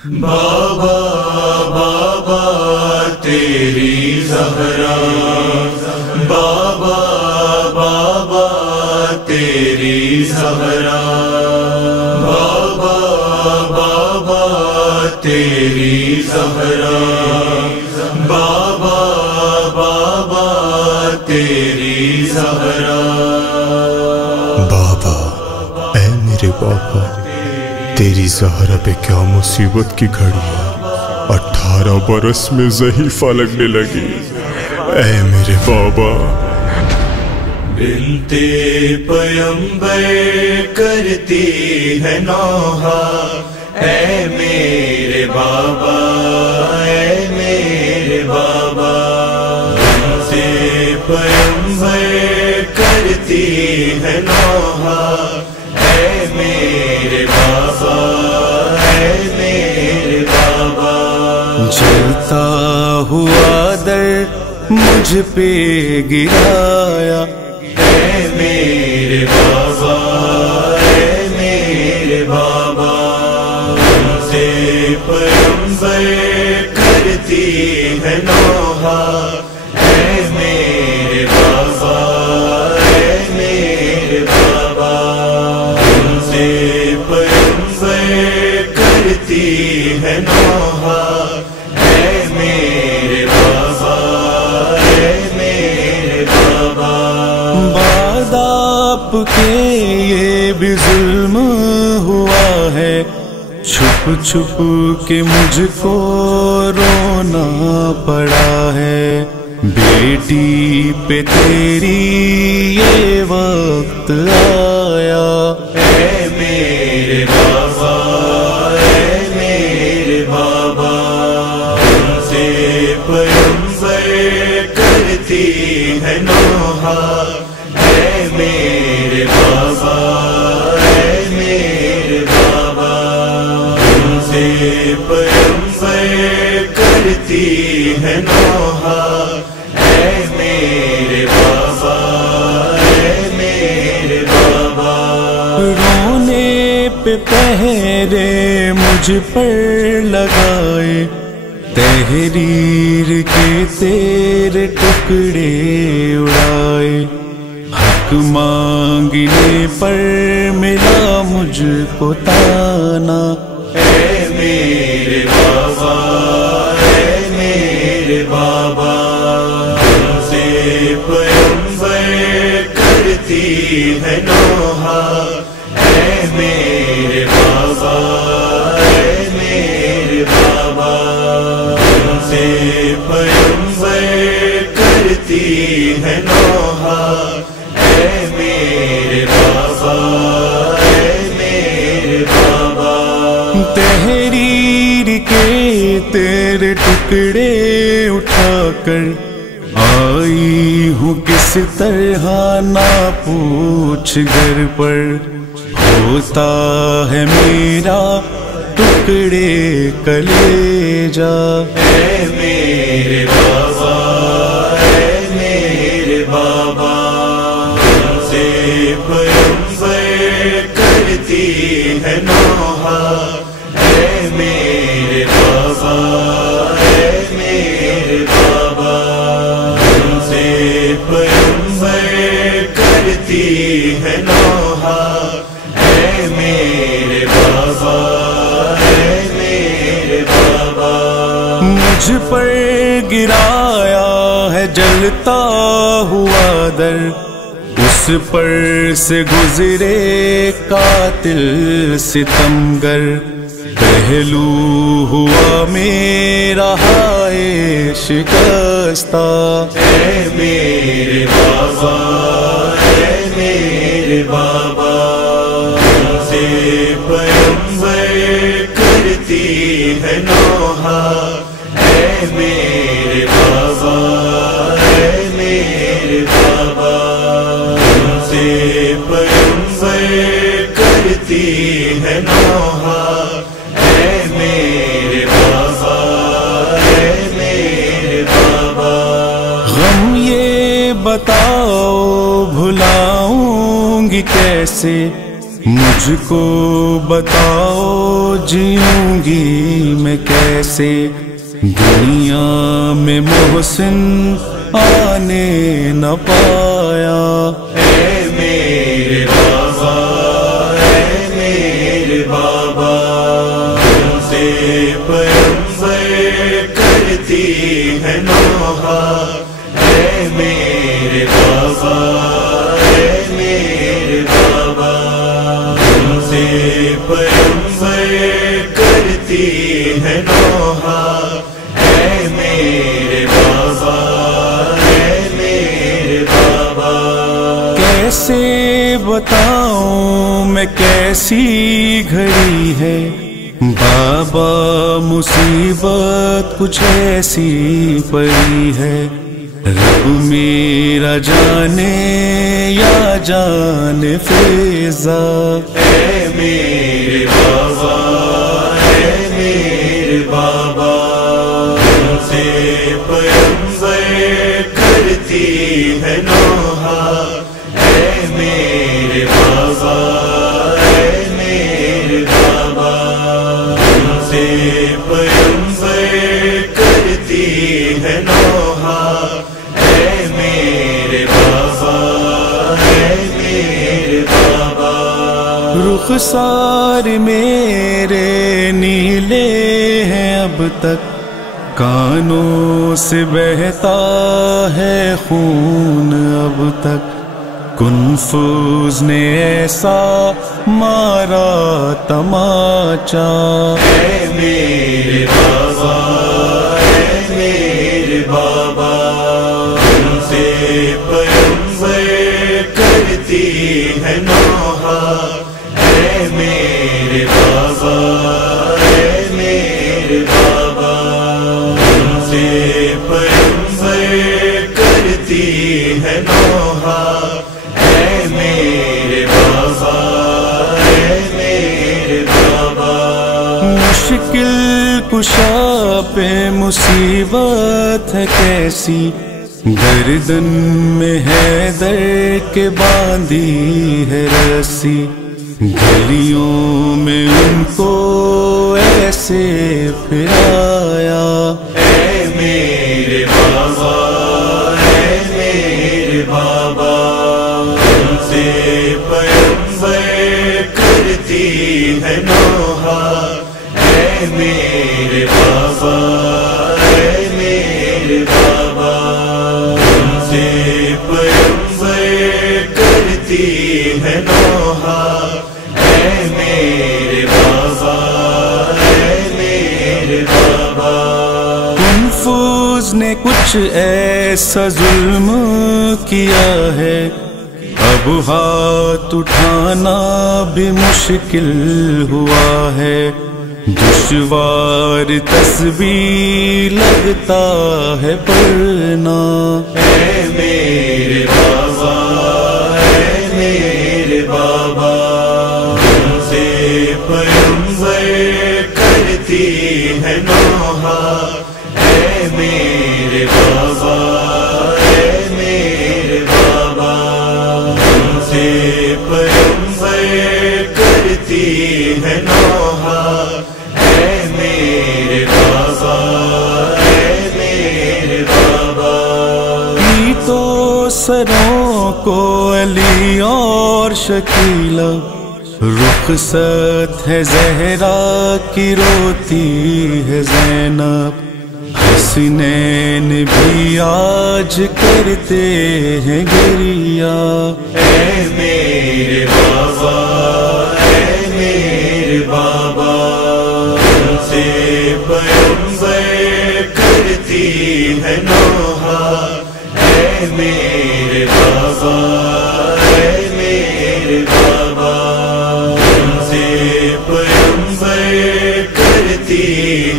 بابا بابا تیری زہرا، بابا بابا تیری زہرا، بابا بابا تیری زہرا، بابا بابا تیری زہرا۔ بابا اے میرے بابا، تیری زہرا پہ کیا مصیبت کی گھڑی ہے، 18 برس میں زحیفہ لگنے لگی۔ اے میرے بابا، بنتے پیمبر کرتی ہے نوحہ، اے میرے بابا، اے میرے بابا، بنتے پیمبر کرتی ہے نوحہ، اے میرے بابا، اے میرے بابا۔ جلتا ہوا در مجھ پہ گرایا، اے میرے بابا، اے میرے بابا، سے پیمبر کرتی ہے نوحہ، اے میرے بابا، اے میرے بابا، سے پیمبر کرتی ہے نوحہ، اے میرے بابا، اے میرے بابا۔ بعد آپ کے یہ بھی ظلم ہوا ہے، چھپ چھپ کے مجھ کو رونا پڑا ہے، بیٹی پہ تیری یہ وقت آیا، اے میرے بابا، اے میرے بابا، سے پیمبر کرتی ہے نوحہ، اے میرے بابا، اے میرے بابا، سے پیمبر کرتی ہے نوحہ، اے میرے بابا، اے میرے بابا۔ رونے پہ پہرے مجھ پر لگائے، تحریر کے تیرے ٹکڑے اڑائے، حق مانگنے پر ملا مجھ کو تانا، اے میرے بابا، اے میرے بابا، سے پیمبر کرتی ہے نوحہ، اے میرے بابا، اے میرے بابا، سے پیمبر کرتی ہے نوحہ، اے میرے بابا، اے میرے بابا۔ تحریر کے تیرے ٹکڑے اٹھا کر آئی ہوں کس طرح نہ پوچھ گھر پر، ہوتا ہے میرا ٹکڑے کلیجا، اے میرے بابا، اے میرے بابا، سے پیمبر کرتی ہے نوحہ، اے میرے بابا، اے میرے بابا، سے پیمبر کرتی ہے نوحہ، اے میرے بابا، اے میرے بابا۔ مجھ پر گرایا ہے جلتا ہوا در، اس پر سے گزرے قاتل ستمگر، پہلو ہوا میرا ہائے شکستہ، اے میرے بابا، اے میرے بابا، سے پیمبر کرتی ہے نوحہ، اے میرے بابا، اے میرے بابا، سے پیمبر کرتی ہے نوحہ، اے میرے بابا، اے میرے بابا۔ غم یہ بتاؤ بھلاؤں گی کیسے، مجھ کو بتاؤ جیوں گی میں کیسے، دنیا میں محسن آنے نہ پایا۔ اے میرے بابا، اے میرے بابا، تم سے پیمبر کرتی ہے نوحہ۔ اے میرے بابا، اے میرے بابا، تم سے پیمبر کرتی ہے نوحہ۔ اے میرے بابا، اے میرے بابا، کیسے بتاؤں میں کیسی گھڑی ہے بابا، مصیبت کچھ ایسی پڑی ہے، رب میرا جانے یا جان فیضا۔ اے میرے بابا، اے میرے بابا، تم سے پیمبر کرتی ہے نوحہ۔ اے میرے بابا، اے میرے بابا، تم سے پیمبر کرتی ہے نوحہ۔ اے میرے بابا، اے میرے بابا، رخسار میرے نیلے ہیں اب تک، کانوں سے بہتا ہے خون اب تک، کنفوز نے ایسا مارا تماچا۔ اے میرے بابا، اے میرے بابا، تم سے پیمبر کرتی ہے نوحہ۔ اے میرے بابا، اے میرے بابا، تم سے پیمبر کرتی ہے نوحہ۔ اے میرے بابا، اے میرے بابا، مشکل کشا پہ مصیبت ہے کیسی، گردن میں ہے در کے باندھی ہے رسی، گلیوں میں ان کو ایسے پھرایا۔ اے میرے بابا، اے میرے بابا، تم سے پیمبر کرتی ہے نوحہ۔ اے میرے بابا، اے میرے بابا، تم سے پیمبر کرتی ہے نوحہ۔ اے میرے بابا، اے میرے بابا، کنفوز نے کچھ ایسا ظلم کیا ہے، اب ہاتھ اٹھانا بھی مشکل ہوا ہے، دشوار تسبیح لگتا ہے پڑھنا۔ اے میرے بابا، اے میرے بابا، تم سے پیمبر کرتی ہے نوحہ۔ اے میرے بابا، اے میرے بابا، تم سے پیمبر کرتی ہے نوحہ۔ اے میرے بابا، اے میرے بابا، تو سروں کو علی اور شکیلا، رخصت ہے زہرا کی روتی ہے زینب، حسنین بھی آج کرتے ہیں گریا۔ اے میرے بابا، اے میرے بابا، تم سے پیمبر کرتی ہے نوحہ۔ اے میرے بابا، اے میرے بابا، تم سے پیمبر کرتی